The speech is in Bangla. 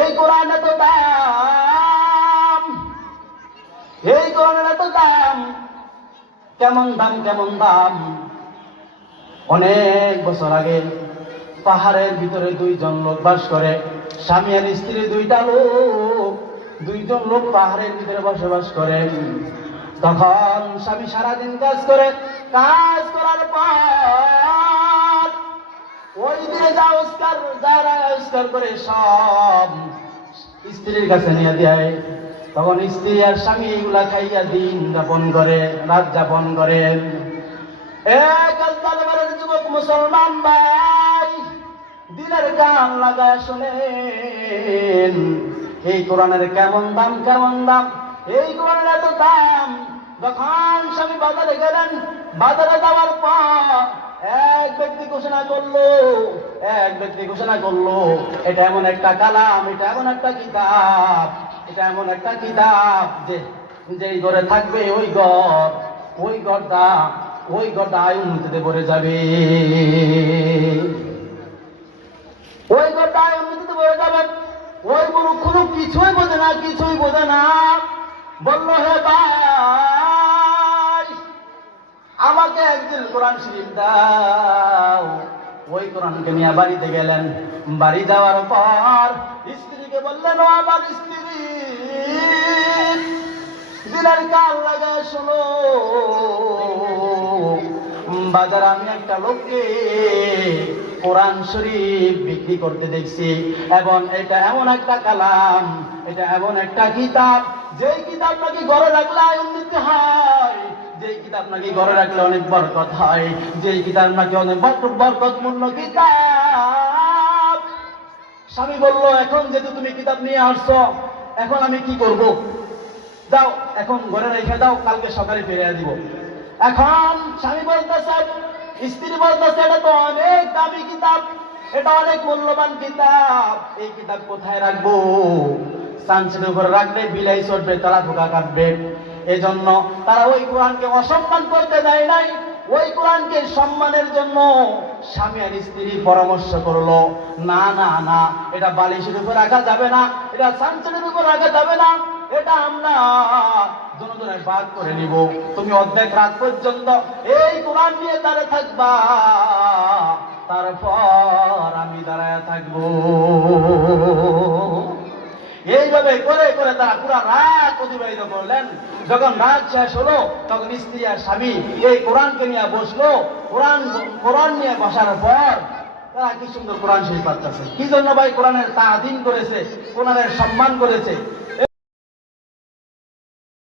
এই কোরআন এত দাম, এই কোরআনের এত দাম। কেমন দাম, কেমন দাম? অনেক বছর আগে পাহাড়ের ভিতরে দুইজন লোক বাস করে, স্বামী আর স্ত্রী, দুইজন লোক পাহাড়ের ভিতরে বসবাস করে। তখন স্বামী সারাদিন কাজ করে, কাজ করার পর ওই দিনে যা রোজগার করে সব স্ত্রীর কাছে নিয়ে দেয়। তখন স্ত্রী আর স্বামী এগুলা খাইয়া দিন যাপন করে, রাত যাপন করে। যুবক মুসলমান ভাই, দিনের গান লাগায় শোনেন, এই কোরআনের কেমন দাম, কেমন দাম, এই কোরআনের এত দাম। যখন স্বামী বাজারে গেলেন, বাজারে যাওয়ার পর এক ব্যক্তি ঘোষণা করলো, এটা এমন একটা কালাম, এটা এমন একটা কিতাব, এটা এমন একটা কিতাব যেই ঘরে থাকবে ওই ঘরটা আয় উন্নতিতে ভরে যাবে, ওই ঘরটা আয় উন্নতিতে ভরে যাবে। ওই গুরু কোনো কিছুই বোঝে না, বললো, হে ভাই, আমাকে একদিন কোরআন শরীফ দাও। ওই কোরআনকে নিয়ে বাড়িতে গেলেন। বাড়ি যাওয়ার পর স্ত্রীকে বললেন, ও আমার স্ত্রী, দিনের কান লাগায় শোনো, বাজারে আমি একটা লোককে কোরআন শরীফ বিক্রি করতে দেখছি, এবং এটা এমন একটা কালাম, এটা এমন একটা কিতাব, যেই কিতাব নাকি ঘরে রাখলে উন্নতি হয়, যেই কিতাব নাকি ঘরে রাখলে অনেক বরকত হয়, যেই কিতাব নাকি অনেক বরকতপূর্ণ কিতাব। স্বামী বলল, এখন যেহেতু তুমি কিতাব নিয়ে আসছো, এখন আমি কি করব? দাও, এখন ঘরে রেখে দাও, কালকে সকালে ফিরে দিব। এখন স্বামী বলতেছে, স্ত্রী বলতেছে, এটা তো অনেক দামি কিতাব, এটা অনেক মূল্যবান কিতাব, এই কিতাব কোথায় রাখবো? সানসের উপরে রাখলে বিলাই চড়বে, তারা ধোকা কাটবে। এজন্য তারা ওই কোরআনকে অসম্মান করতে দেয় নাই। ওই কোরআনকে সম্মানের জন্য স্বামী আর স্ত্রী পরামর্শ করলো, না না না, এটা বালিশের উপর রাখা যাবে না, এটা সানসের উপর রাখা যাবে না, এটা আমরা দুজনে ভাগ করে নিব। তুমি অর্ধেক রাত পর্যন্ত এই কোরআন নিয়ে দাঁড়িয়ে থাকবা, তারপর আমি দাঁড়ায় থাকবো। এইভাবে করে করে তারা পুরা রাত অতিবাহিত করলেন। যখন রাত শেষ হলো, তখন স্ত্রী আর স্বামী এই কোরআনকে নিয়ে বসলো। কোরআন নিয়ে বসার পর তারা কি সুন্দর কোরআন শরীফ পড়তেছে। কি জন্য ভাই? কোরআনের তাআযীম করেছে, কোরআনের সম্মান করেছে।